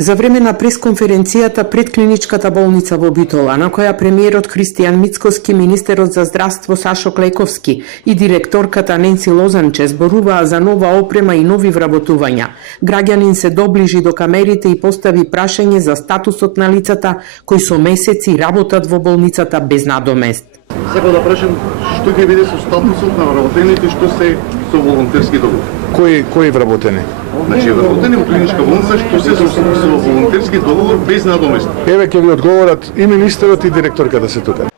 За време на пресконференцијата пред клиничката болница во Битола, на која премиерот Христијан Мицкоски, министерот за здравство Сашо Клековски и директорката Ненси Лозанче зборуваа за нова опрема и нови вработувања, граѓанин се доближи до камерите и постави прашање за статусот на лицата кои со месеци работат во болницата без надомест. Сакам да прашам што ќе биде со статусот на вработените што се со волонтерски договор? Кои вработени? Значи, вработени во клиничка болница што се со волонтерски договор без надомест. Еве ќе ви одговорат и министерот и директорката се тука.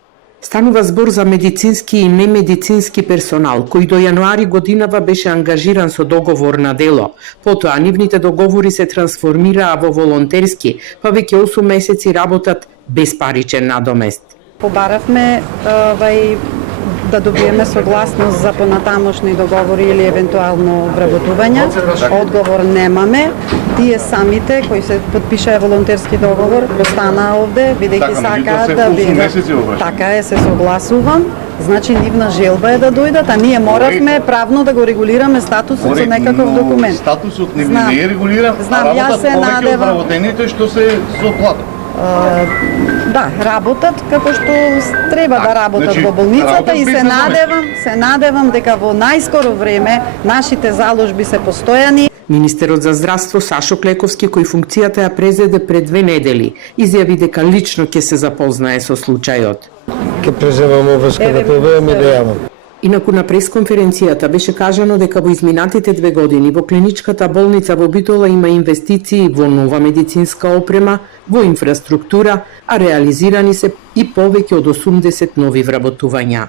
Станува збор за медицински и немедицински персонал, кој до јануари годинава беше ангажиран со договор на дело. Потоа, нивните договори се трансформираа во волонтерски, па веќе 8 месеци работат без паричен надомест. Побаравме да добиеме согласност за понатамошни договори или евентуално вработувања. Одговор немаме. Тие самите кои се подпишаа волонтерски договор остана овде, бидејќи сакаат да бидат. Така е, се согласувам. Значи нивна желба е да дојдат, а ние моравме правно да го регулираме статусот со некаков документ. Статусот не е регулиран. Знам, јас се надевам. Вработените што се со плата. Да, работат како што треба да работат во болницата и се надевам дека во најскоро време нашите заложби се постојани. Министерот за здравство Сашо Клековски, кој функцијата ја презеде пред 2 недели, изјави дека лично ќе се запознае со случајот. Ќе преземам обврска да проверам и да јавам. Инаку на пресконференцијата беше кажано дека во изминатите 2 години во клиничката болница во Битола има инвестиции во нова медицинска опрема, во инфраструктура, а реализирани се и повеќе од 80 нови вработувања.